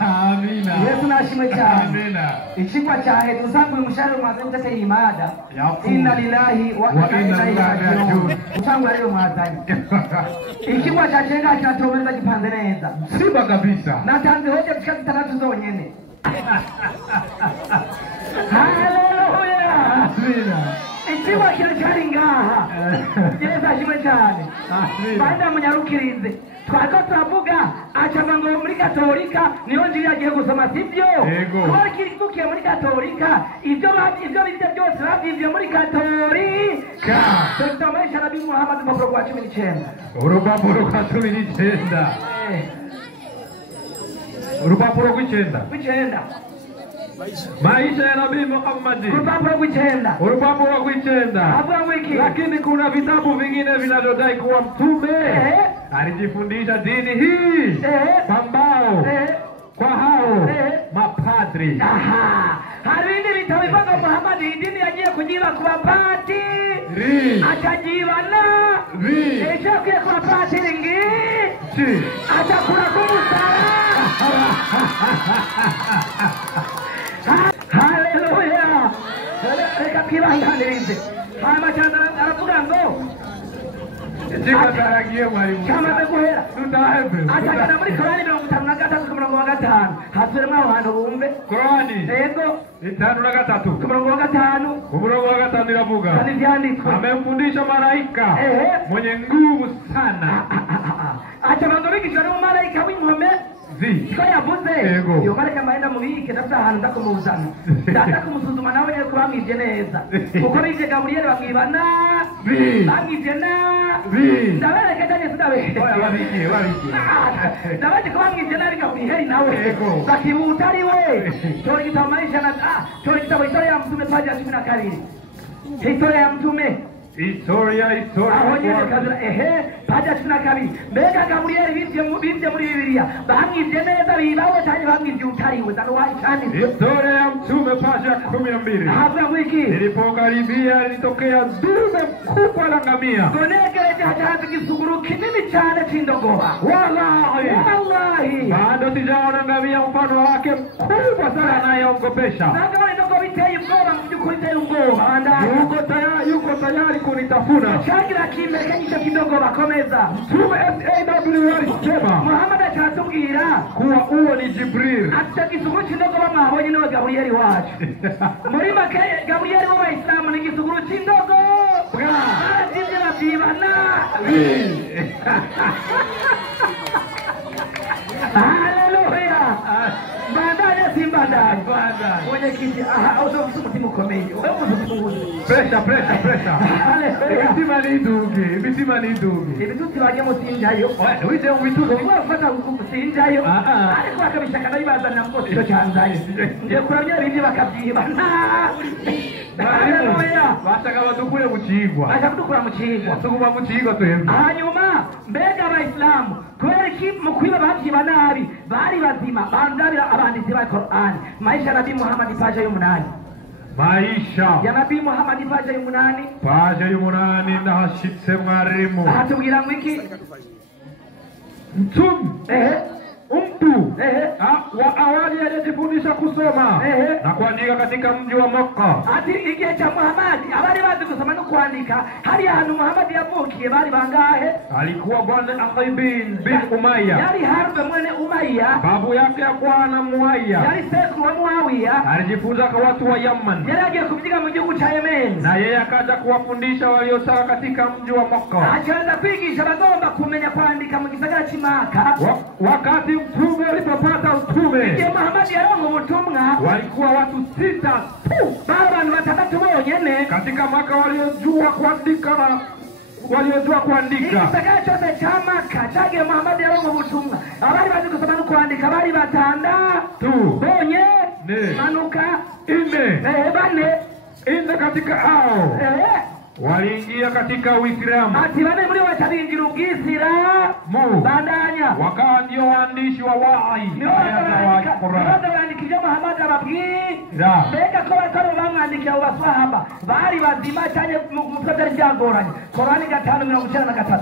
Amina. Yesu nashimwe cyane. Amina. Ikigwa cyahe tusanzwe umushahara umaze guteka iyi mada. Yafu. Inna lillahi wa inna ilaihi raji'un. Uchangwa leo mwazani. Ikigwa cha chenga kinatomeza gipanze neza. Simba kabisa. Natanze hoja fika 3 zonyene. Haleluya. Amina. Ikigwa kiracari ngaha. Yesu ashimwe cyane. Amina. Banda munyarukirize. Twako turavuga acava ngo muri Katolika niyo njiri yagiye gusoma sivyo. Ko kirikukiye muri Katolika ibyo bibyo byose bavyivye muri Katolika. Tutamesha Nabii Muhammad mu rwa 19. Urupapuro rwa 19. Urupapuro rw'icenda. Maisha ya Nabii Muhammad. Urupapuro rw'icenda. Urupapuro rw'icenda. Hapo wiki. Lakini kuna vitabu vingine vinavyodai kuwa mtume alijifundisha dini hii pambao kwa hao mapadri. Hari ibindi bitabo bivuga Muhammad idini yagiye kujiba ku bapati. Akajibana. Ejo kwiye ku bapati ngi. Atakura kumusara. Haleluya. Reka kibanganirize. Hama cyane aravuga ngo Chika taragiye mwalimu. Kama beguhera. Tutahebe. Atagana muri Korani 53:5 hasubiremo abantu bumve. Korani. Yego. 53. Kumurongo wa 5. Kumurongo wa 5 iravuga. Kandi vyanditswe. Amemfundisha malaika mwenye nguvu sana. Acha bango bigishwa no malaika w'inkome. Ko yavuze yo mareka mahenda mubike ndafite ahantu ndakumuzana ndakumusuzuma nawe nyine kubamwije neza kuko bije Gabriel bamwibana bamwije na ndabereka cyane sidabe wabiki ndabaje kubamwije na Gabriel nawe bakibuta ari we cyo gitabo maisha na cyo gitabo historia ya mtume paji ya 12 historia ya mtume Historia. Ahonyene kazira paja 12 mbega Gabriel bivye muri Bibiliya bamwije neza bibawe cyane bamwije utariwe dano waicane Historia ya mtume paja 12 hapo wiki ilipokaribia ilitokea dume kubwa la ngamia gonegereje hatazi kisuguru kinini cyane c'indogoba wallahi bado sijaona ngamia mfano wake kubwa sana anayeongopesha nanga wale ndogo biteye ubwoba mbyukuri biteye ubwoba yuko tayari kunitafuna chagira kimbe kanyisha kidogo bakomeza mtume SAW alisema Muhammad atatubwira kuwa huo ni Jibril atakisuguru c'indogo bamwabonye niwe Gabriel wacu muri make Gabriel wa Islam ni kisuguru c'indogo barazivye bavyibana Haleluya Bandanya simbanda mwenye kiti auto mtume ukomeye pressure Bitima ni dugi ibituti baje musinjayo wite wituzo wafata kusinjayo ariko akabishaka nabazana ngo cyo cyanzaye nje kuramya bindi bakabyiba Haleluya bashaka badukure mucigwa ashakudukura mucigwa tuguma mucigwa twebwe hanyuma mbega abayisilamu kubera iki mu kwiba bavyiba nabi bari bazima bandabira abanditsi ba Qur'an maisha Nabii Muhammad paja y'umunani maisha ya Nabii Muhammad paja y'umunani ndahashitse mwarimu atubwira ngo iki mtume mtu wa awali alijifundisha kusoma na kuandika katika mji wa Makka. Ati igihe cha Muhammad abari bazi kusoma no kuandika hari ahantu Muhammad yavukiye bari bangahe alikuwa bwana Aqibin bin Umayya yari Harb mwene Umayya babu yake akwana Muayya yari sekuru wa Muawiya alijifunza kwa watu wa Yaman yari agiye kuviga mu gihugu cha Yemen na yeye akaja kuwafundisha waliosawa katika mji wa Makka akaanza kwigisha bagomba kumenya kuandika mu gisagara c'Imaka wakati mtume alipopata utume Muhammad yarongo ubutumwa walikuwa watu 6 tu abantu batandatu bonyene katika Maka waliojua kuandika gisagara cyose ca Maka cagiye Muhammad yarongo ubutumwa abari bazi gusoma no kwandika bari batandatu bonyene manuka bane katika hao waliingia katika Uislamu ati bane muri watabinjira ubwisilamu bandanya wakawa ndio waandishi wa wahi ya Qur'an bandikije Muhammad ababwira beka ko bataro bamwandikiye abo basahaba bari bazima cyane mu byari byagoranye Qur'an 5:93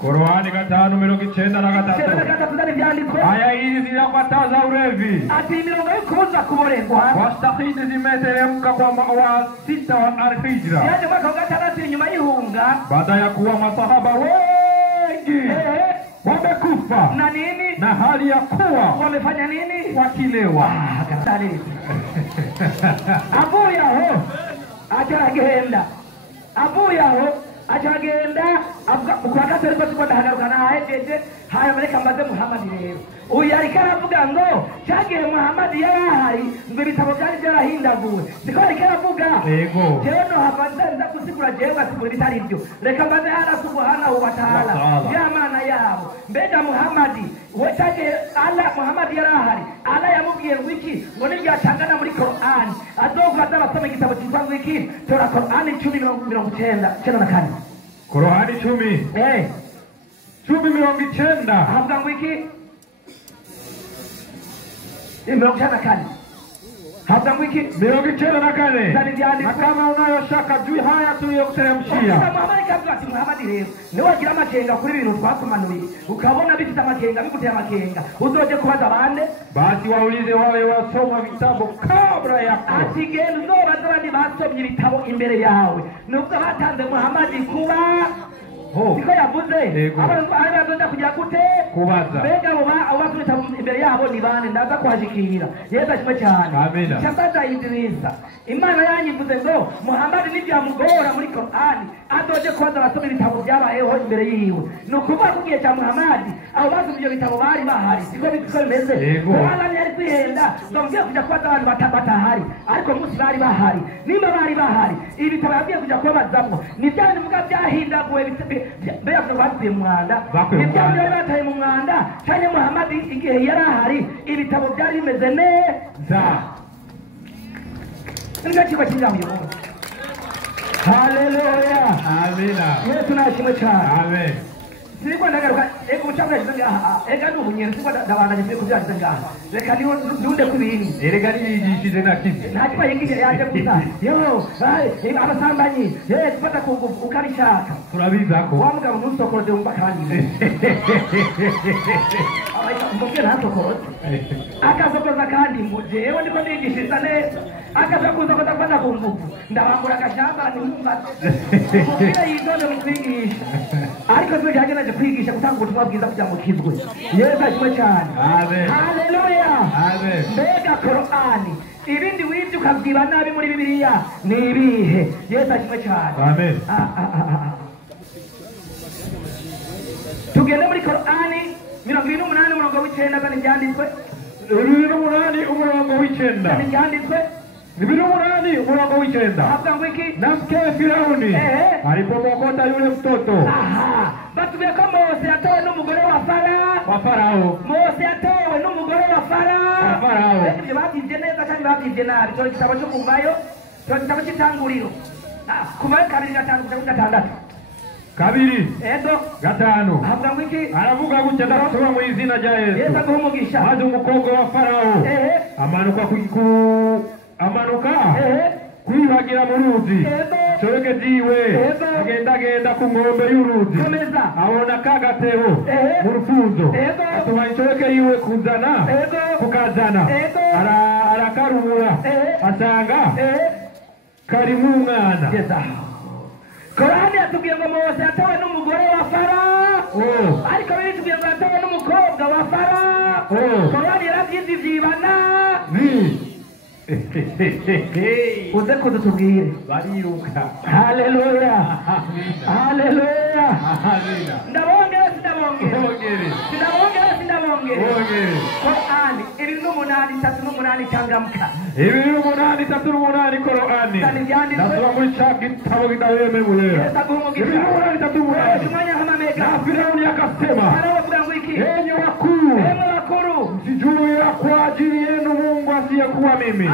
Qur'ani 5:93 aya hizi zina kwa taa za ulevi. ati imirongo y'ukubuza kuborerwa Wastahili zimeteremka kwa wa sita wa Al-Hijra. yaje mwaka wa gatandatu inyuma y'ihunga Baada ya kuwa masahaba wengi wamekufa na nini na hali ya kuwa wamefanya nini wakilewa. katari avuye aho acaragenda avuga kwa gatari ko tubona hagaruka na ahejeje haya mareka mbaze Muhammad rero uyu ariko aravuga ngo cyagiye Muhammad yarahari ngo ibitabo byari byarahindaguwe siko ariko aravuga Yego. jewe no habanza kusigura jewe asigura bitari byo reka mbaze hara subhanahu wa ta'ala ya mana yabo mbega Muhammad we cyagiye Allah Muhammad yarahari Allah yamubwiye ngo iki ngo nibyatangana muri Qur'an azogwaza abasoma igitabo cyitwa ngo iki tora Qur'an 10:94 Qur'ani 10. 10:90. havuga ngo iki 94 havuga ngo iki 94. Na kama unayo shaka juu haya tuliyokuteremshia. Muhammad kavuga ati Muhammad rero ni wagira amakenga kuri ibintu twakumanuriye ukabona bifite amakenga biguteye amakenga uzoje kubaza abande Basi waulize wale wasoma vitabu kabla yako. ati genda uzobaza abandi basomye ibitabo imbere yawe nubwo batanze Muhammad kuba niko yavuze abantu bazoja kugira gute Kubaza. mbega abo basomye imbere yabo ni bane ndaza kwashikira Yesu ashimwe cyane Amina. Shabaza Idrisa Imana yanyivuze ngo Muhammad nibyamugora muri Qur'ani adoje kubaza abasoma ibitabo byabayeho imbere yiwe nukuvuga kugiye cya Muhammad abo basomye ibyo bitabo bari bahari siko bimeze Qur'ani yari kwihenda ngo mgiye kuja kubaza abantu batahari ariko munsi bari bahari nimba bari bahari ibitabo yagiye kuja kubazamwo nibyane muga byahindaguwe mbega ko bapfuye mu mwanda nibyane bataye mu mwanda cyane Muhammad igihe yari ahari ibitabo byari bimeze neza Ndio chiko chinga huyo. Haleluya. Amina. Yesu nashimwe cyane. Amen. Siko ndagaruka ego cyangwa ngaha ega n'ubunyere siko ndabana ngiye kubyandika ngaha. Reka niho ndunde kubini. Erega niyigishije na kizi. Ntacyo yingisha yaje gusa. Yo, abasambanyi, tufata ku ngufu ukabishaka. Turabiza ko. Wa mugabo ntusokoroze umva kandi. Mbona ntasokoroze. Akasokoza kandi jewe ndiko nigishiriza neza. Akaza kuza kutafata ku ngufu. Ndabambura agashamba nimumva. Mubwire yidone mu kwigisha. Ariko tujyanye naje kwigisha gutanga ubutumwa bwiza kugira ngo kizwe. Yesu ashimwe cyane. Amen. Haleluya. Amen. Mbega Qur'ani ibindi wibyo ukabwiba nabi muri Bibiliya ni ibihe? Yesu ashimwe cyane. Amen. Tugende muri Qur'ani 28 umurongo w'icenda kandi byanditswe 28 umurongo w'icenda. kandi byanditswe 28 umurongo w'icenda. havuga ngo iki? Namke Firauni alipomokota yule mtoto. Batubwiye ko Mose yatowe n'umugore wa Farao. Mose yatowe n'umugore wa Farao. Ibyo babyibye neza kandi babyibye nabi. Cyo gitabo cyo kuvayo, cyo gitabo cy'itanguriro. Kuvayo 2:5-6. Kabiri. Ego. 5. Havuga ngo iki? Aravuga gutya ndasoma mu izina rya Yesu. Yesu aguhumugisha. Maze umukobwa wa Farao amanuka kwihagira mu ruzi. Choreke jiwe agenda ku nkombe y'uruzi abona kagatebo mu rufunzo atuma choreke yiwe kukazana arakarubura asanga karimu umwana. Korani yatubwiye ngo Mose yatawe n'umugore wa Farao ariko bitubwiye ngo yatawe n'umukobwa wa Farao. Korani yarabyizibana uze kudutubwire bariruka. Haleluya. Haleluya. Ndabongere. Qur'ani 28:38 changamka. 28:38 Qur'ani. Nasoma muri cha gitabo kidaweme mulera. 28:38 na Firauni akasema, enyi wakuu, msijue kwa ajili yenu Mungu asiyekuwa mimi.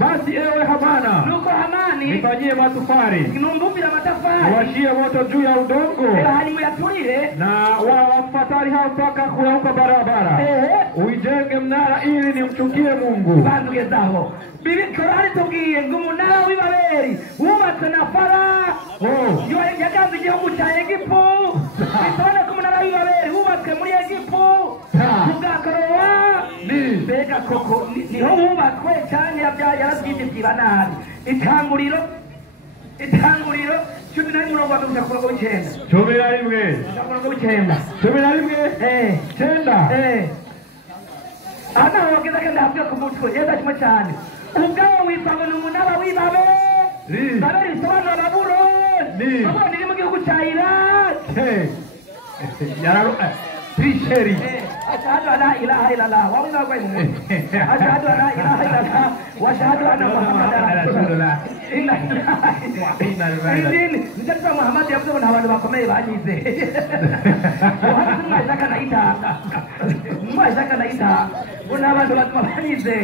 Basi ewe Hamani, nifanyie matofali, niwashie moto juu ya udongo, na wafatari hao mpaka kuauka barabara, uijenge mnara ili nimchukie Mungu. Bibi Korani tubwiye ngo umunara w'Ibabeli wubatswe na Farao. Yaganze igihugu cya Egiputa. Bitone ko umunara w'Ibabeli wubatswe muri Egiputa. koko niho wubakwe cyane yarazwidibyiba nabi. Itanguriro 11:9 kumurongo w'icenda. 11 kumurongo w'icenda. 11 cyenda. Ana wogeza kandi habwe ku mutwe yeza kimwe cyane. Ubwawo witwa ngo n'umunaba w'ibabe. Babeli sobanura Babuloni. Babuloni iri mu gihugu cya Iraq. Yararo Trisheri. Ashhadu an la ilaha illallah wa inna ilaihi raji'un. Ashhadu an la ilaha illallah wa ashhadu anna Muhammadan rasulullah. Nitaka Muhammad yavuze ngo abantu bakomeye banyize. Muhammad mwashaka naita. Una abantu banyize.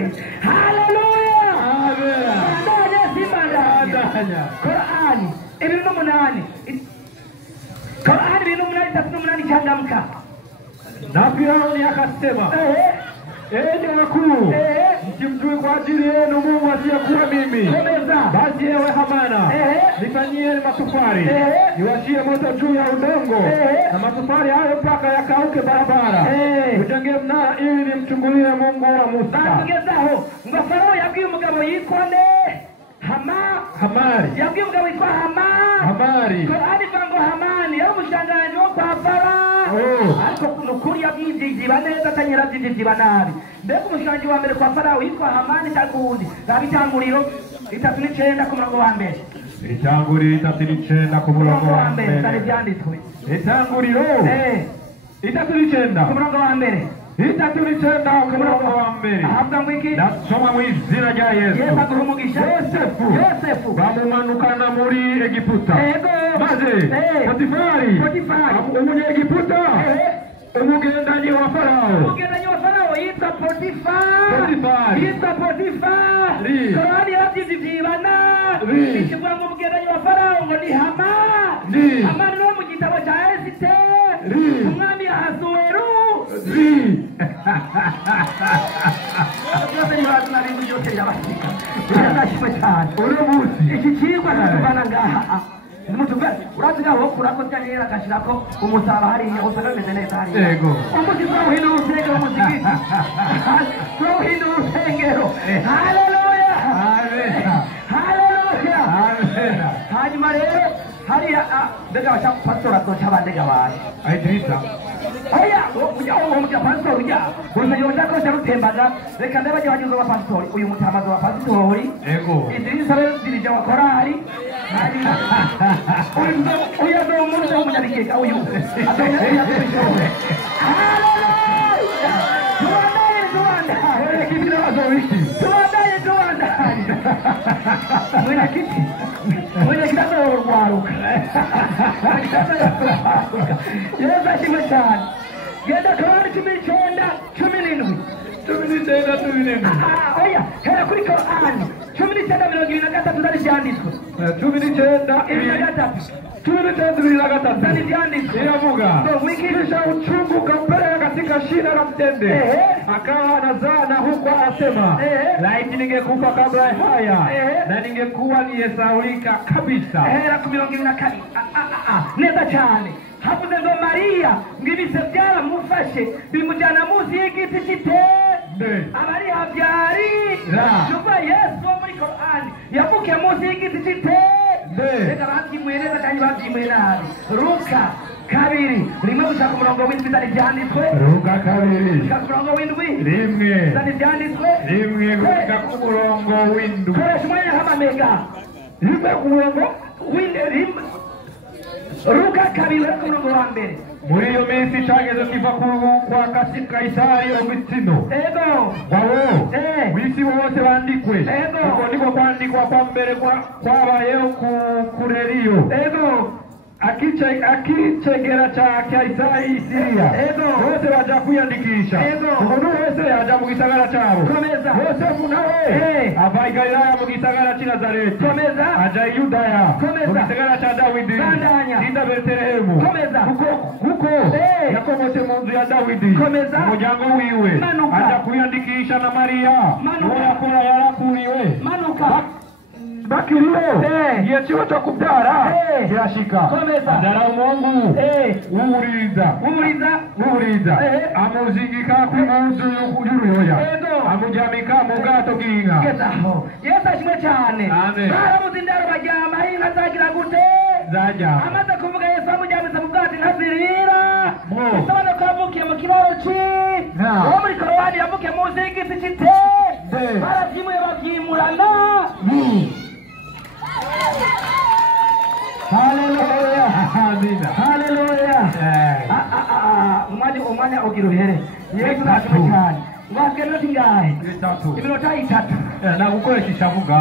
Hallelujah. Amen. Ndaya simanda. Quran ibintu 8. Quran ibintu 8:38 changamka. Na Firauni akasema, enyi wakuu, msimjue kwa ajili yenu Mungu asiyekuwa mimi. Basi ewe Hamana, nifanyieni matofali, niwashie moto juu ya udongo, na matofali hayo mpaka yakauke barabara. Mjenge mnara ili nimchungulie Mungu wa Musa. Bagezaho ngo Farao yabwiye umugabo yitwa nde? Hamari. Yabwiye umugabo yitwa Hamari. Qur'ani vango Hamani yari umushanganyi wo kwa Farao. Ariko nukuri yabyidibyiba neza atanyirabyidibyiba nabi. Mbega umushanganyi wa mbere kwa Farao yitwa Hamani takundi. Itanguriro 3:9 ku murongo wa mbere. Itanguriro 3:9 ku murongo wa mbere. Tari byanditswe. Itanguriro 3:9 ku murongo wa mbere. 3:9 ku murongo wa mbere. Ahabwa ngo iki? Nasoma mu izina rya Yesu. Yesu aguhumugisha. Yosefu bamumanukana muri Egiputa. Maze Potifari umunyegiputa umugendanyi wa Farao yitwa Potifari. Korani yabyidibyiba ikivuga ngo umugendanyi wa Farao ngo ni Hamani. Hamani no mu gitabo cya Esiteri umwami Ahasuweru. Byose nibaza n'ibintu byose byabasika. Byashimwe cyane. Iki kigwa tubana ngaha. Umutuga uraziga ho kurako cyanyera kashirako umusaba hari usanga bimeze neza hari. Yego. Umuziga uhino usengero umuziki. Uhino usengero. Hallelujah. Hallelujah. Hanyuma rero hari mbega basha pastora cy'abandega baje. Idrisa. Oya, umujya pastori ya. Umuntu yashaka ko rutembaga reka ndabaje bagize wa pastori uyu mutamazo wa pastori. Yego. Idrisa rero dirije wa korali. Oya ndo umuntu w'umunyabigega uyu. Atanya kubishoboye. Hallelujah. Tuanda. Oya kibira bazowiki. Tuanda. Mwana kiti. Mwana kitaka urwaruka. Yesu ashimwe cyane. Genda Korani 19:17. Oya, hera kuri Korani 19:23 zari byanditswe. 19:23 zari byanditswe. Iravuga kisha uchunguka mbele katika shina la mtende, akawa anazaa huko asema, laiti ningekufa kabla haya na ningekuwa niyesaulika kabisa. Hera 22. Neza cyane. Havuze ngo Mariya ngibise byaramufashe bimujyana munsi y'igiti cy'itende. Abari habyari Juba Yesu wo muri Korani yavukiye munsi y'igiti cy'itende. Reka babyimwe neza kandi babyimwe nabi. Luka 2:1 ku murongo w'indwi zari byanditswe. Luka 2 ku murongo w'indwi 1 zari byanditswe. 1 ku murongo w'indwi. Koresha umwanya nk'amamega. 1 ku murongo w'indwi. Luka 2 ku murongo wa mbere. Muri iyo minsi cyagezo kiva kwa Kaisari Augustino. Ego. Wao. Wisi wose bandikwe. Ego. Uko ndiko kwandikwa kwa mbere kwabayeho kureriyo. Ego. Akichegera cha Kaisari Siria. Ego. Bose baja kuyandikisha. Ego. Umuntu wese yaja mu gisagara cyabo. Komeza. Yosefu nawe ava Galilaya mu gisagara cy'i Nazareti. Komeza. Aja Yudaya. Komeza. Mu gisagara cya Dawidi. Bandanya. Inda Betelehemu. Komeza. Kuko yakomotse mu nzu ya Dawidi. Komeza. Umuryango wiwe. Manuka. Aja kuyandikisha na Mariya. Manuka. Uwo yakora yarakuriwe. Manuka. bakiriho igihe kiba cyo kubyara kirashika abyara umuhungu w'uburiza amuzingika ku munzu y'uruyoya amujyamika mu bwato bw'inka. Yesu ashimwe cyane. Baramuze indaro baryama inka zagira gute amaze kuvuga Yesu amujyamitse mu bwato inka zirira. Bisobanura ko yavukiye mu kiraro uwo muri korowani yavukiye munsi y'igiti cy'ite barabyimuye babyimurana. Haleluya. Amina. Haleluya. Umwanya ugira uhere. Yesu ashimwe cyane. Ngakeno tingahe? Iminota 3. Nagukoresha ishavuga.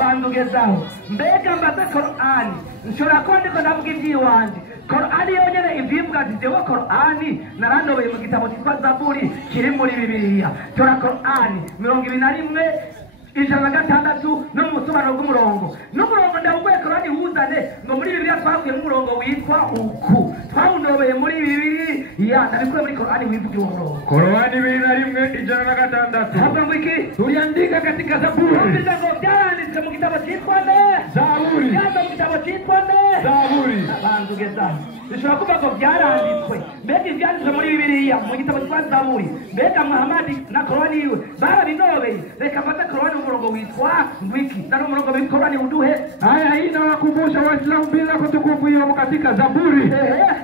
Bandugezaho. Mbega mbaze Qur'an. Nshobora ko ndiko ndavuga iby'iwanje. Qur'an yonyene ivyibwa ati jewe Qur'an narandobeye mu gitabo cyitwa Zaburi kiri muri Bibiliya. Tora Qur'an 21:6 no mu sobanuro bw'umurongo. N'umurongo ndawugoye Qur'an huzane ngo muri Bibiliya twavuye mu murongo witwa uku. Twawundobeye muri Bibiliya ndabikuye muri Qur'an wivuga umurongo. Qur'an 21:6. Hapo wiki tuliandika katika Zaburi. Ngo byanditswe mu gitabo cyitwa Zaburi. Mu gitabo cyitwa Zaburi. Bandugeza. Bishobora kuba ko byaranditswe. Mbega ibyanditswe muri Bibiliya mu gitabo cyitwa Zaburi. Mbega Muhammad na Qur'ani iwe barabinobeye. Reka mfate Qur'ani umurongo witwa wiki. Ndio umurongo wa Qur'ani uduhe. Haya hii inawakumbusha Waislamu bila kutukufu hiyo katika Zaburi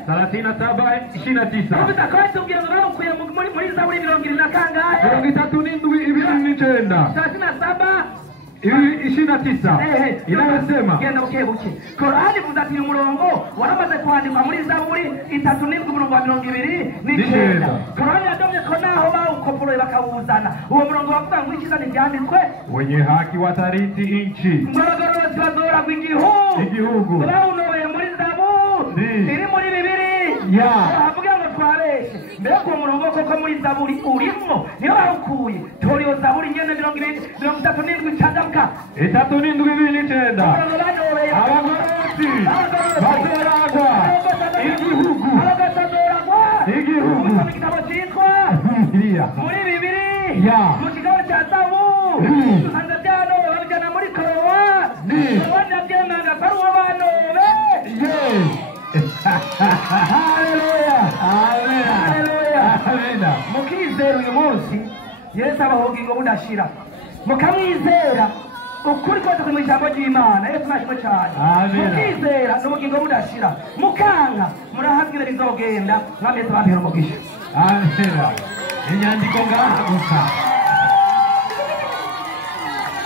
37:29. Ndio kwa tubwira ngo ukuye muri Zaburi 20 na kangahe? 33:29. 29 inayosema genda bukebuke Qur'ani ivuga ati umurongo waramaze kwandikwa muri Zaburi 37:29. Qur'ani yadomye ko naho bawukoporoye bakawuzana uwo murongo wavuga ngo ikiza ntibyanditswe wenye haki watariti inchi ngorogoro bazora igihugu bawunoye muri Zaburi iri muri Bibiliya havuga ngo twareshe mbega uwo murongo koko muri Zaburi urimo niyo bawukuye toriyo Zaburi nyene 37:9 3:29 abagororotsi bazoragwa igihugu mu gitabo cyitwa muri Bibiliya mu gitabo cya Zaburi dusanze byano babijyana muri Korowani banabyemanga ko ari uwo banobe. Haleluya. Amina. Mukizera uyu munsi Yesu abahogingo budashira mukamwizera ukuri kose ku ijambo ry'Imana. Yesu nashimwe cyane. Mukizera n'ubugingo budashira mukanga murahabwira bizogenda mwameze babihera umugisha. Amina. Inyandiko ngaha gusa.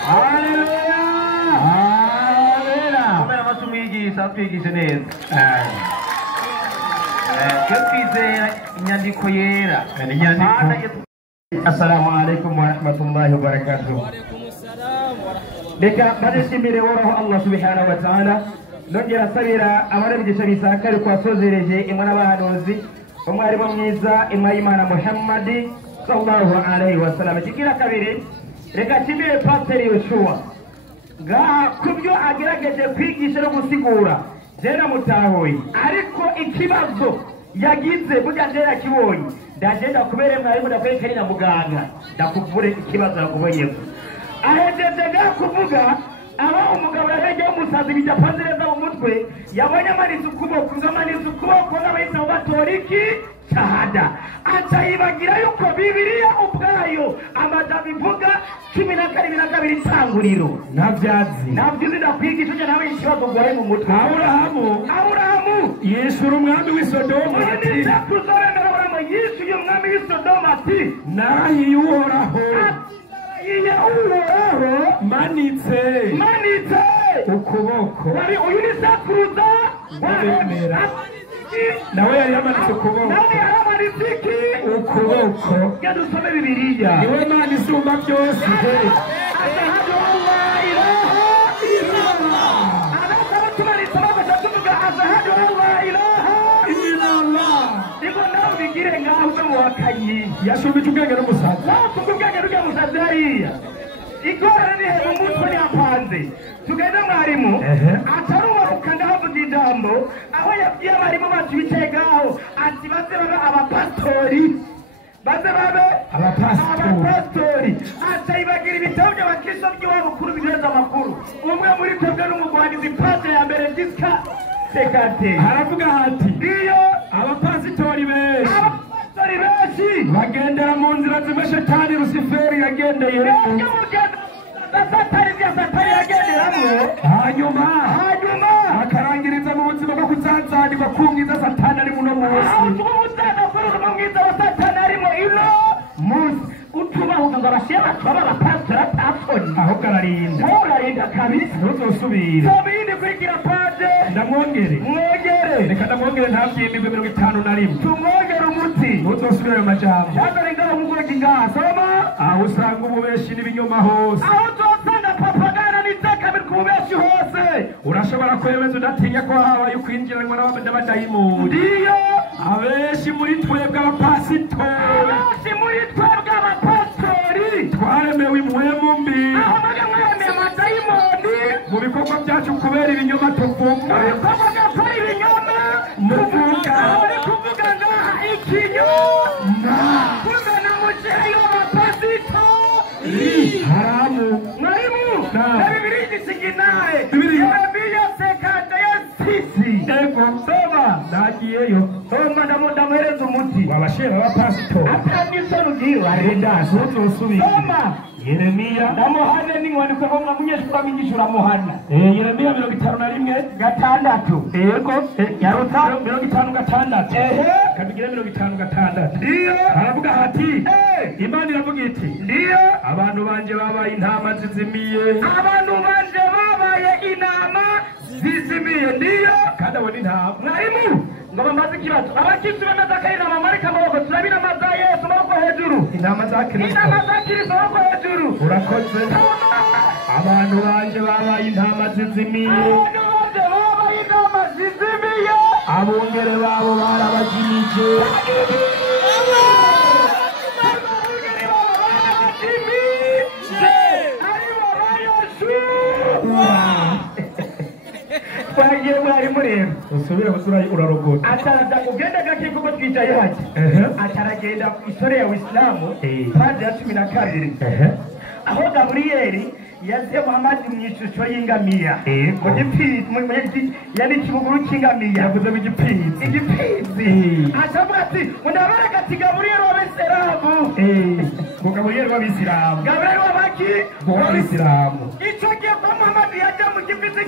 Haleluya. Kumera amasumwigisha twigishe neza. Twizera inyandiko yera. Assalamu alaikum wa rahmatullahi wa barakatuh. Leka badeshimire woroho Allah subhanahu wa ta'ala nongera sabira abarebigisha bisakari kwasozereje imwe n'abahanuzi umwarimu mwiza Imana Muhammad sallallahu alaihi wasallam. Kigira kabiri reka kimire Pastor Yoshua kubyo agerageje kwigisha no gusigura jena mutahoye ariko ikibazo yagize burya ndera kibonye ndagenda kubere mwarimu ndakwerekana na muganga ndakuvure ikibazo nakubonye ahejeje kuvuga aba umugabo yaje umusazi bidapanze neza mu mutwe yabonye amaniza ukuboko n'abayisilamu batoriki shahada atayibagira yuko Bibiliya ubwayo amadabi ivuga 12 itanguriro nabyazi ndakwigisha uje nawe ikibazo gwaye mu mutwe. Aburahamu yishura umwami w'Isodoma ati kuzoremera Aburahamu yishuye umwami w'Isodoma ati narahiye Uhoraho manitse ukuboko wari uyu ni sakuruza nawe yari yamanitse ukuboko ukuboko yadusome Bibiliya niwe Mana isumba byose. Yashubije ubwenge n'umusazi hariya igorane ni hejuru umutwe yapanze tugende mwarimu atarubaruka ndahavuga ijambo aho yabwiye abarimu bacu bicegaho ati baze baba abapastori baze babe abapasitori acayibagira ibitabo by'abakristo by'iwabukuru bigenza amakuru umwe muri twebwe n'umugwanizi pate ya mbere gisika sekate haravuga hati iyo abapasitori benshi bagendera mu nzira zimwe shetani Rusiferi yagendeye satani yagenderamo hanyuma akarangiriza mu buzima bwo kuzanzanirwa kumwiza satani ari muno munsi umwiza wa satani arimo ino munsi utubahuga ngo abashema twaba abapasitori atapfoni aho urarinda kabisa ntuzosubira sobindi kwigira paje mwongere reka ndamwongere ntabyimigwe 51 tumwongere umuti ntuzosubira ayo majambo yazana ingabo mugogi ngaha soma aho usanga ububeshi n'ibinyoma hose aho uzosanga propaganda n'iteka biri ku bubeshi hose urashobora kwemeza udatinya ko habaye ukwinjiranwa n'abadayimoni ndiyo abenshi muri twebwe abapasitori twaremewe impwemu mbi aho mwaremeye amadayimoni mu bikorwa byacu kubera ibinyoma tuvuga muvuga kuvuga ngaha ikinyoma kumena muceyi w'abapasitori haramu mwarimu na bibiri igisiginaye Yeremiya sekate ya sisi ego soma nagiyeyo soma ndamuhereza umuti wabashema abapasitori atandisoni ugiye arenda uzosubira soma Yeremiya ndamuhane n'inkwandiko ngo munyeshuri amigishura muhana Yeremiya 51:6 yego yaruta 56 kabigira 56 ndiyo aravuga hati Imana iravuga iti ndiyo abantu banje babaye intama zizimiye ndiyo kandi abo ni intama mwarimu ngo bamaze ikibazo abakristo bamaze akarina amamarika amaboko turabina amaza Yesu amaboko hejuru intama za Kristo amaboko hejuru urakoze abantu banje babaye intama zizimiye abungere babo barabajimije twagiye mwarimu rero usubire gusura urarogota ataraza kugenda gake kuko twicaye hake ataragenda ku isore ya Uislamu paji ya 12 aho Gaburiyeli yaziye Muhammad mu ishusho y'ingamiya mu gipfizi yani kibuguru cy'ingamiya yavuze mu igipfizi acavuga ati ndabareka ati Gaburiyeli w'Abisilamu ngo Gaburiyeli w'Abisilamu Gaburiyeli w'Abisilamu icyo gihe ko Muhammad yajya mu gipfizi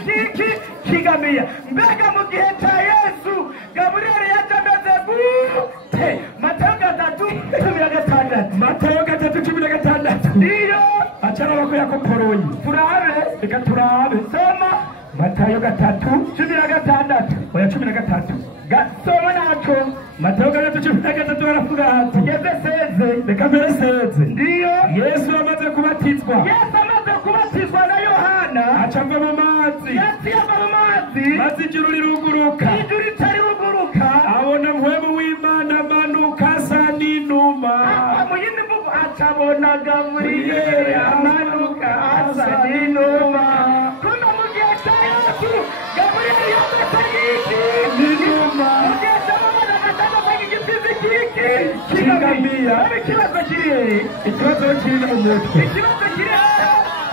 kingamiya mbega mu gihe cya Yesu Gaburiyeli yajya ameze gute Matayo 3:16 ndiyo achara wako yako poroyi turabe reka turabe soma Matayo 3:16 oya 13 gasoma naco Matayo 3:16 aravuga hati ngeze seze reka mbere seze ndiyo Yesu amaze kubatizwa na Yohana acava mu mazi mazi ijuru riruguruka abona mpwemu w'Imana amanuka asa n'inuma muyindi mvugo acabona Gaburiyeli amanuka asa n'inuma kuno mu gihe cya Yesu Gaburiyeli yameze n'inuma mu gihe cy'Imana agatanga igipfizi kingamiya ikibazo kiri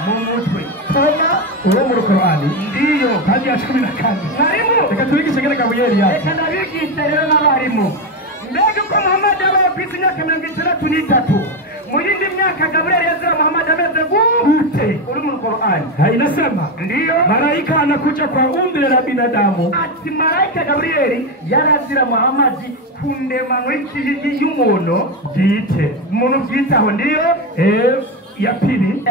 mu mutwe soma uwo mu Qur'ani ndiyo kandi ya 14 mwarimu reka tubigishe ngene Gaburiyeli yaje reka ndabigishe rero n'abarimu mbega uko Muhammad yabaye ku isi imyaka 63 mu yindi myaka Gaburiyeli yazira Muhammad ameze gute uri mu Qur'ani inasema ndiyo malaika anakuja kwa umbe la binadamu ati malaika Gaburiyeli yarazira Muhammad kundemano y'umuntu bwite umuntu bwitaho ndiyo ya pili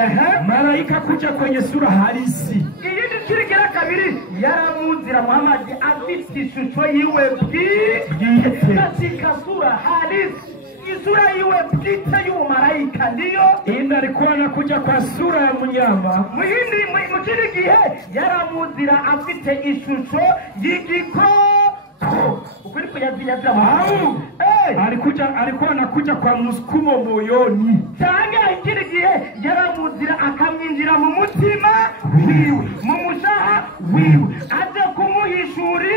malaika kuja kwenye sura halisi iyindi kirigera kabiri yaramuzira Muhammad afite ishusho yiwe bwite katika sura halisi isura yiwe bwite y'umalaika ndiyo indi alikuwa anakuja kwa sura ya mnyama mwindi mukiri gihe yaramuzira afite ishusho y'igikoko ukuri kuyazira Muhammad alikuwa anakuja kwa msukumo moyoni cyangwa ikiri gihe yaramuzira akamwinjira mu mutima wiwe mu mushaha wiwe aje kumuhishuri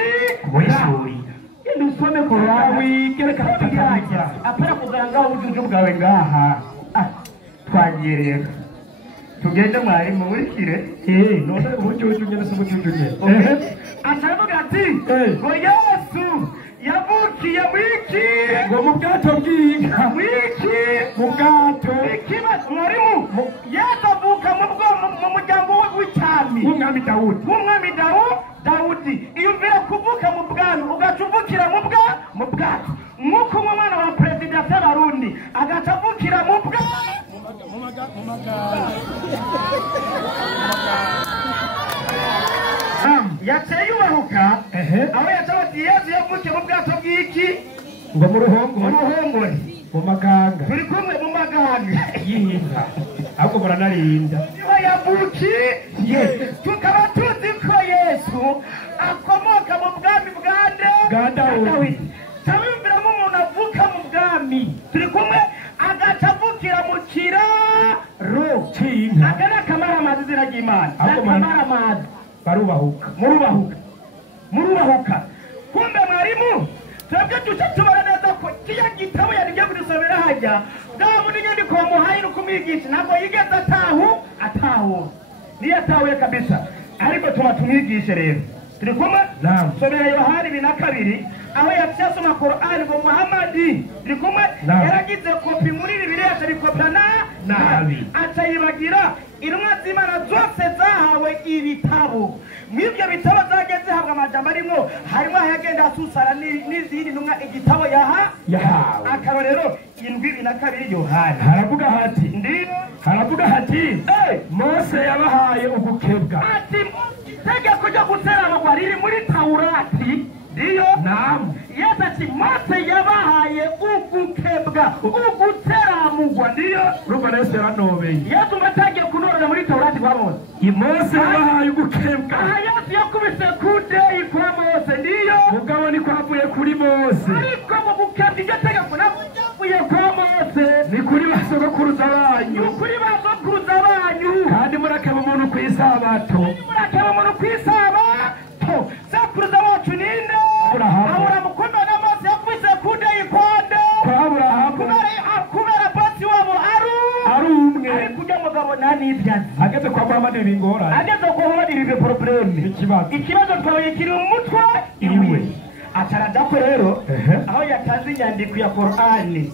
genda usome korani wigereka bigerageza apara kuzana ngaho ubujuju bwawe ngaha twagiye rero tugende mwarimu nkurikire none ubujuju nyene se ubujuju nyene ataravuga ati ngo Yesu yavukiye mwiki ngo mu bwato bw'inka mwiki mu bwato ikibazo mwarimu Yesu avuka mu muryango w'icyami w'umwami Dawudi iyumvira kuvuka mu bwami ugaca uvukira mu bwato nk'uko umwana wa perezida Sebarundi agaca avukira mu yaciye yubahuka aho yacaye ati Yesu yavukiye mu bwato bw'iki ngo mu ruhongore mu maganga turi kumwe mu maganga y'inka ahubwo muranarinda niho yavukiye tukaba tuzi ko Yesu akomoka mu bwami bwa Dawidi cyabimviramo umuntu avuka mu bwami turi kumwe agaca avukira mu kiraro cy'inka agana akamaramazi izina ry'Imana akamaramazi murubahuka kumbe mwarimu twebwe duce tubara neza ko kiya gitabo yarigiye kudusomera hajya bwa bundi nyandiko wamuhaye no kumwigisha ntabwo yigeze atahu niyo atahuye kabisa ariko tuba tumwigishe rero turi kumwe somera Yohani 2:2 aho yaciye asoma Qur'ani ngo Muhammadi turi kumwe yaragize kopi muri Bibiliya atabikopya nabi atayibagira intumwa z'Imana zose zahawe ibitabo mw'ibyo bitabo zagiye zihabwa amajambo arimo harimo ayagenda asusara n'izindi ntumwa igitabo yahawe akaba rero 7:2 Yohani haravuga hati Mose yabahaye ugukebwa ati itegeko ryo guteranwa riri muri Taurati ndiyo Yesu ati Mose yabahaye ugukebwa uguteramugwa ndiyo urumva Yesu yaranobeye Yesu matagiye kunorera muri Taurati kwa Mose Mose yabahaye ugukebwa aha Yesu yakubise kudeyi kwa Mose ndiyo mugabo ni kwavuye kuri Mose ariko mu gukebwa iryo tegeko navuye kwa Mose ni kuri basogokuruza banyu kandi murakeba umuntu ku isabato sekuruza wacu ninde Aburahamu kumbe na Mose yakubise kudeyi kwande kwa Aburahamu kubera bosi wabo ari umwe ariko ujya mugabo nani ibyazi ageze kwa Muhammad ibingora ageze kwa Muhammad ibi problem ikibazo twabaye kiri mu mutwe iwe ataraja ko rero aho yatanze inyandiko ya Qur'ani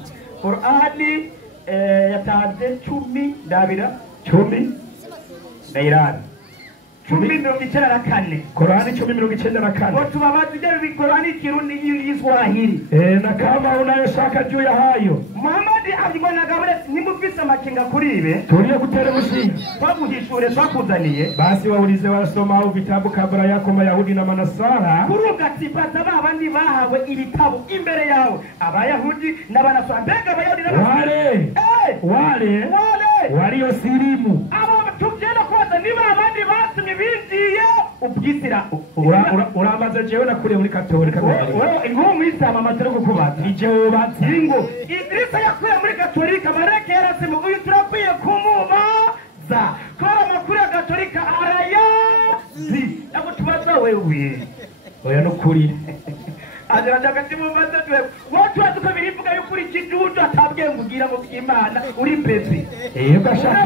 yatanze 10 ndabira 10 ndairana 10:94 Qur'ani 10:94 watu babazi je Qur'ani kirundi y'Iswahili na kama unayoshaka juu ya hayo Muhammad azigwana gabure nimufise makinga kuri ibe turiye gutera mushinga twaguhishure twakuzaniye basi waulize wasoma au vitabu kabla yako Mayahudi na Manasara kuruga tipata babandi bahawe ibitabo imbere yawe abayahudi n'abanasara mbega abayahudi wale walio silimu abo tugenda kwaza niba abandi batumye bindiye ubwisira uramaze jewe nakuriye muri Katolika ingo mwisama amatero kukubaza ijewe batsi ingo Idrisa yakuye muri Katolika mareke yarasema uyu turakwiye kumubaza kora makuru ya Katolika arayazi nabo tubaza wewe oya no kuri azirajaga timubaza twe watu atuka birivuga yukuri kijuju atabwe ngugira mu by'Imana uri bebe gashaka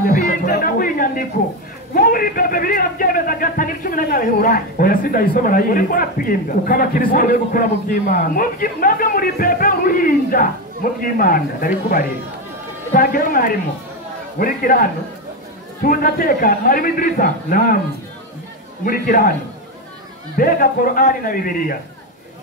ndawinyandiko wowe uri bebe biri abyemeza gatani 14 uraye oya sindayisoma rayi uri kwapimba ukaba Kristo uri gukora mu by'Imana mwebwe muri bebe uruhinja mu by'Imana ndabikubarira twagera mwarimu muri kirano tundateka mwarimu Idrisa muri kirano mbega Qur'ani na Bibiliya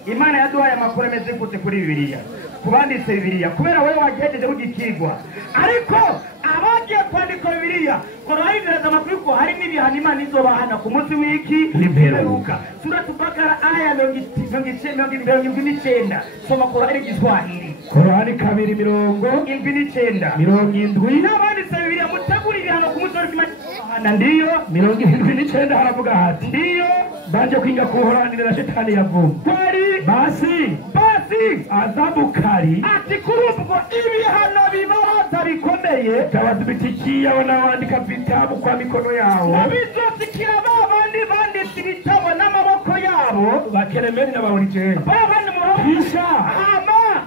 Imana yaduhaye amakuru ameze gute kuri Bibiliya kubanditse Bibiliya kubera wewe wagejeje kugikigwa ariko abagiye kwandika Bibiliya Qur'ani iraza amakuru ko hari n'ibihano Imana izobahana ku munsi w'iki n'imperuka sura Bakara aya 29 soma Qur'ani Kiswahili Qur'ani 2:79 n'abanditse Bibiliya mutegura ibihano ku munsi w'Imana ndiyo 79 haravuga hati ndiyo baje kwinga kuhoranira na shetani yavuga basi adhabu kali ati kurubwo ibihano bibabaza bikomeye byabadubitikiye wanawandika vitabu kwa mikono yao nabizosikira babandi banditse ibitabo n'amaboko yabo bakeremeni n'abahorijeni babandi kisha